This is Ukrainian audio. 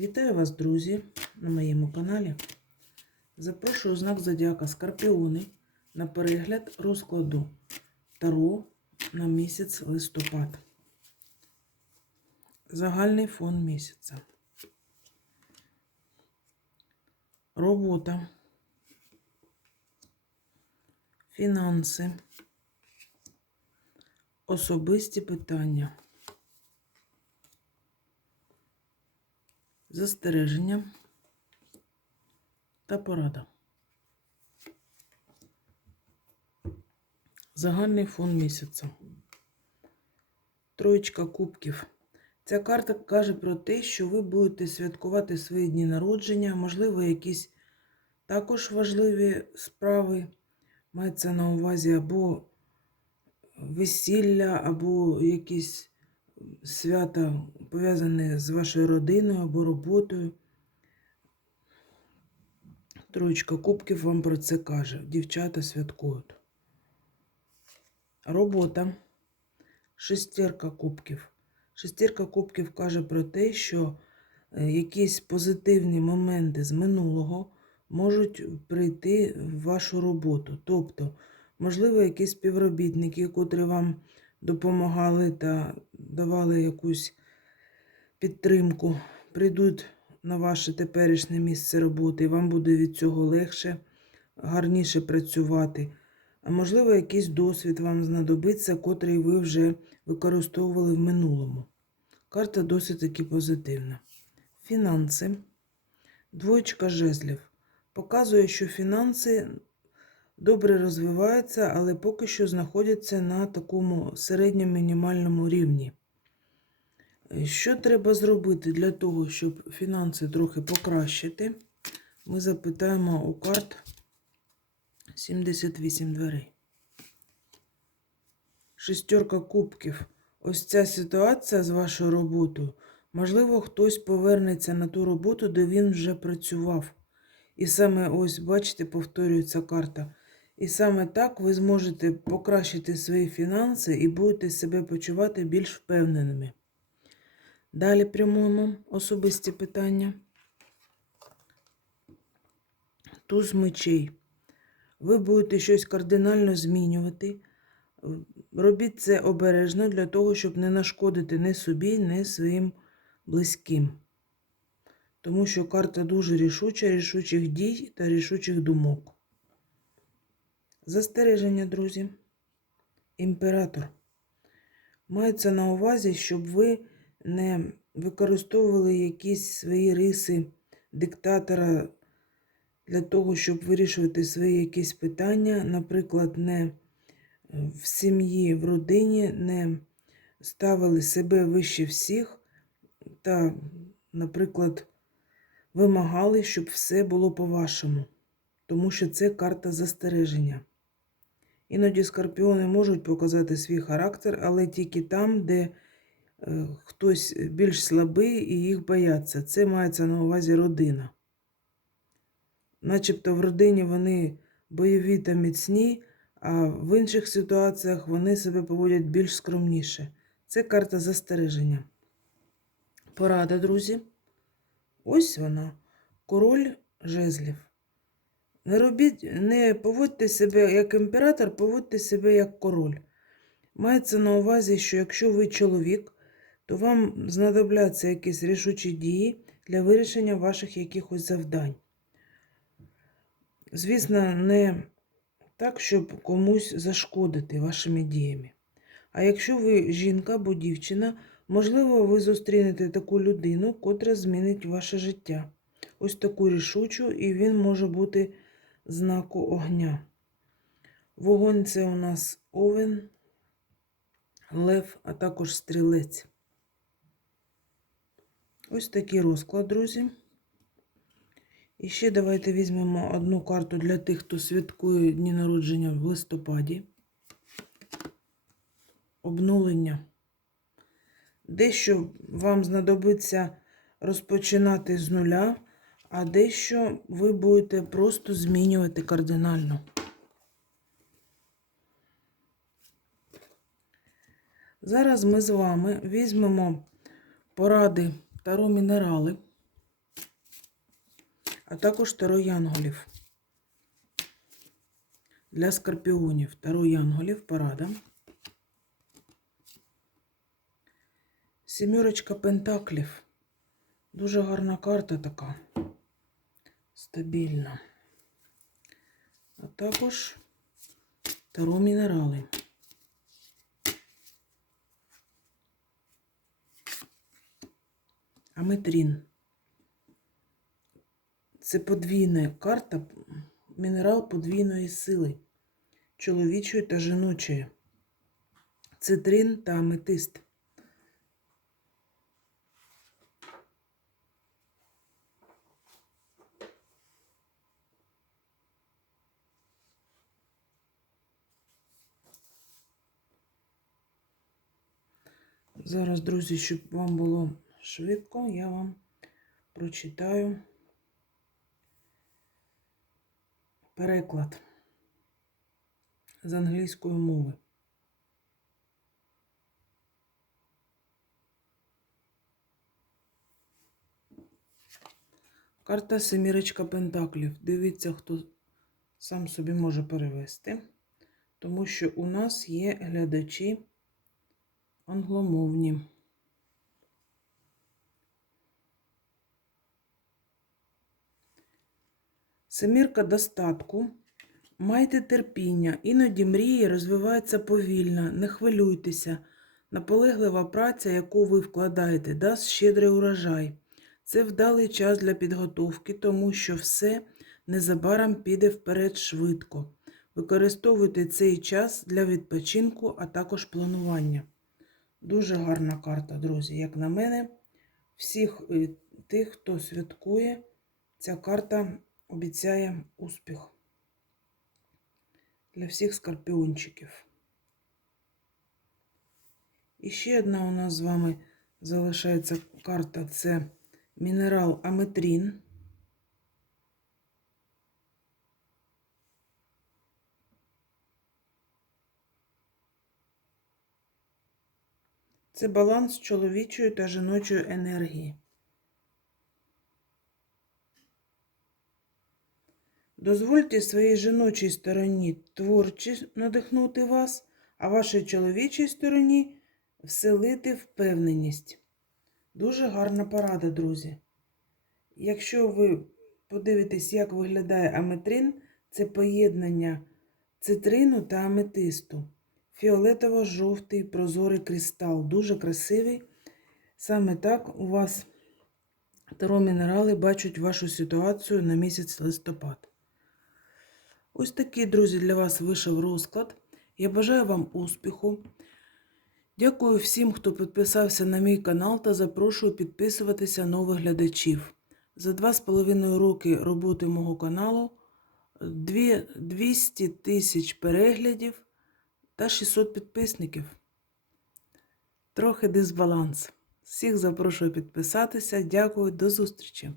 Вітаю вас, друзі, на моєму каналі. Запрошую знак Зодіака Скорпіони на перегляд розкладу Таро на місяць листопад. Загальний фон місяця. Робота. Фінанси. Особисті питання. Застереження та порада. Загальний фон місяця. Троєчка кубків. Ця карта каже про те, що ви будете святкувати свої дні народження, можливо, якісь також важливі справи. Мається на увазі або весілля, або якісь свята пов'язане з вашою родиною або роботою. Троєчка кубків вам про це каже. Дівчата святкують. Робота. Шестерка кубків. Шестерка кубків каже про те, що е, якісь позитивні моменти з минулого можуть прийти в вашу роботу. Тобто, можливо, якісь співробітники, котрі вам допомагали та давали якусь підтримку, прийдуть на ваше теперішнє місце роботи, і вам буде від цього легше, гарніше працювати. А можливо, якийсь досвід вам знадобиться, котрий ви вже використовували в минулому. Карта досить таки позитивна. Фінанси. Двоєчка жезлів. Показує, що фінанси добре розвиваються, але поки що знаходяться на такому середньо-мінімальному рівні. Що треба зробити для того, щоб фінанси трохи покращити? Ми запитаємо у карт 78 дверей. Шестерка кубків. Ось ця ситуація з вашою роботою. Можливо, хтось повернеться на ту роботу, де він вже працював. І саме ось, бачите, повторюється карта. І саме так ви зможете покращити свої фінанси і будете себе почувати більш впевненими. Далі прямуємо особисті питання. Туз мечей. Ви будете щось кардинально змінювати. Робіть це обережно для того, щоб не нашкодити ні собі, ні своїм близьким. Тому що карта дуже рішуча, рішучих дій та рішучих думок. Застереження, друзі. Імператор. Мається на увазі, щоб ви не використовували якісь свої риси диктатора для того, щоб вирішувати свої якісь питання, наприклад, не в сім'ї, в родині, не ставили себе вище всіх та, наприклад, вимагали, щоб все було по-вашому, тому що це карта застереження. Іноді скорпіони можуть показати свій характер, але тільки там, де е, хтось більш слабий і їх бояться. Це мається на увазі родина. Начебто в родині вони бойові та міцні, а в інших ситуаціях вони себе поводять більш скромніше. Це карта застереження. Порада, друзі. Ось вона. Король жезлів. Не робіть, не поводьте себе як імператор, поводьте себе як король. Мається на увазі, що якщо ви чоловік, то вам знадобляться якісь рішучі дії для вирішення ваших якихось завдань. Звісно, не так, щоб комусь зашкодити вашими діями. А якщо ви жінка або дівчина, можливо, ви зустрінете таку людину, котра змінить ваше життя. Ось таку рішучу, і він може бути знаку огня. Вогонь це у нас овен, лев, а також стрілець. Ось такий розклад, друзі. І ще давайте візьмемо одну карту для тих, хто святкує дні народження в листопаді. Обнулення. Дещо вам знадобиться розпочинати з нуля а дещо ви будете просто змінювати кардинально. Зараз ми з вами візьмемо поради таро мінерали а також таро янголів. Для скорпіонів таро янголів порада. Сімерочка пентаклів. Дуже гарна карта така. Стабільна. А також таро мінерали. Аметрін. Це подвійна карта, мінерал подвійної сили, чоловічої та жіночої. Цитрин та аметист. Зараз, друзі, щоб вам було швидко, я вам прочитаю переклад з англійської мови. Карта Семірочка Пентаклів. Дивіться, хто сам собі може перевести, тому що у нас є глядачі англомовні. Семірка достатку. Майте терпіння, іноді мрії розвиваються повільно, не хвилюйтеся. Наполеглива праця, яку ви вкладаєте, дасть щедрий урожай. Це вдалий час для підготовки, тому що все незабаром піде вперед швидко. Використовуйте цей час для відпочинку, а також планування. Дуже гарна карта, друзі. Як на мене, всіх е, тих, хто святкує, ця карта обіцяє успіх для всіх скорпіончиків. І ще одна у нас з вами залишається карта це мінерал Аметрін. Це баланс чоловічої та жіночої енергії. Дозвольте своїй жіночій стороні творчі надихнути вас, а вашій чоловічій стороні вселити впевненість. Дуже гарна порада, друзі. Якщо ви подивитесь, як виглядає аметрин, це поєднання цитрину та аметисту. Фіолетово-жовтий прозорий кристал. Дуже красивий. Саме так у вас таро мінерали бачать вашу ситуацію на місяць листопад. Ось такий, друзі, для вас вийшов розклад. Я бажаю вам успіху. Дякую всім, хто підписався на мій канал та запрошую підписуватися нових глядачів. За два з половиною роки роботи мого каналу 200 тисяч переглядів та 600 підписників. Трохи дисбаланс. Всіх запрошую підписатися. Дякую, до зустрічі!